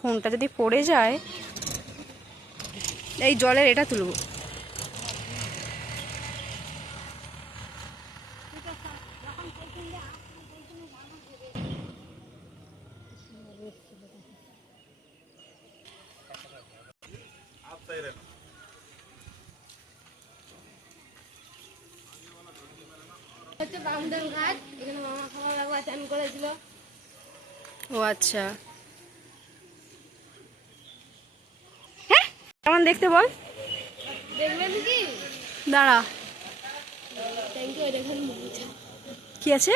ফোনটা যদি পড়ে যায়, এই জলের এটা তুলব। ও আচ্ছা, হ্যাঁ কেমন দেখতে বল? দাঁড়া, কি আছে?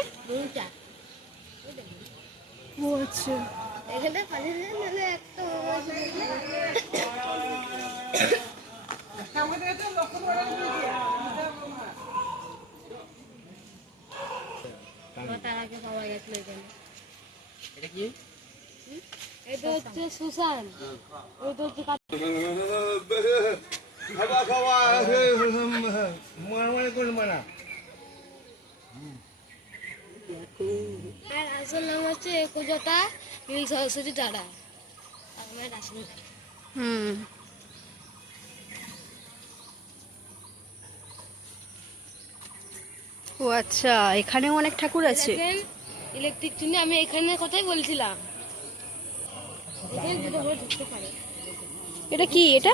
ও আচ্ছা, এটা হচ্ছে সুশান, ওইটা হচ্ছে আর আসল নাম হচ্ছে কুজটা নীল সরস্বতী দাদা। ও আচ্ছা, এখানেও অনেক ঠাকুর আছে। ইলেকট্রিক চুনি, আমি এখানে কথাই বলছিলাম। ঢুকতে পারে। এটা কি? এটা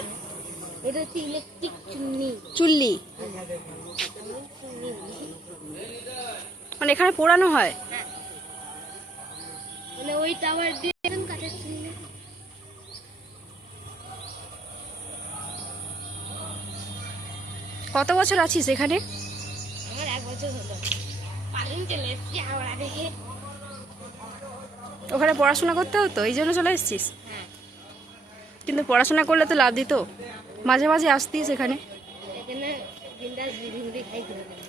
এটা হচ্ছে ইলেকট্রিক চুন্নি, চুল্লি, মানে এখানে পোড়ানো হয়। মানে ওই টাওয়ার দিয়ে কাঠের চুন্নি। কত বছর আছিস এখানে? আমার 1 বছর হলো। পালিং চলে এসেছি হাওড়া থেকে। ওখানে পড়াশোনা করতে হতো, এই জন্য চলে এসেছিস? হ্যাঁ। কিন্তু পড়াশোনা করলে তো লাভ দিত, মাঝে মাঝে আসতিস এখানে। এখানে বিন্দাস বিড়ি খাই ঘুরে বেড়াই।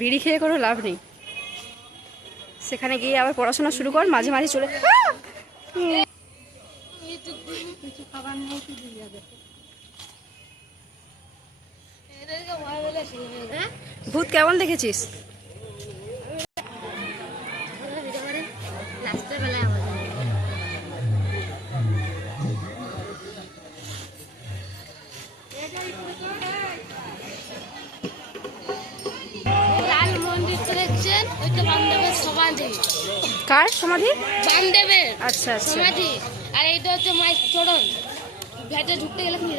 বিড়ি খেয়ে কোনো লাভ নেই, সেখানে গিয়ে আবার পড়াশোনা শুরু কর, মাঝে মাঝে চলে। কিছু খাবার নেই, শুধু যাবে। ভূত কেমন দেখেছিস? লাল মন্দিরটা দেখছেন, ওইটা বামদেবের সমাধি। কার সমাধি? বামদেবের আচ্ছা আচ্ছা। সমাধি। আর এইটা হচ্ছে মায়ের চরণ। ভেতরে ঢুকতে গেলে তুমি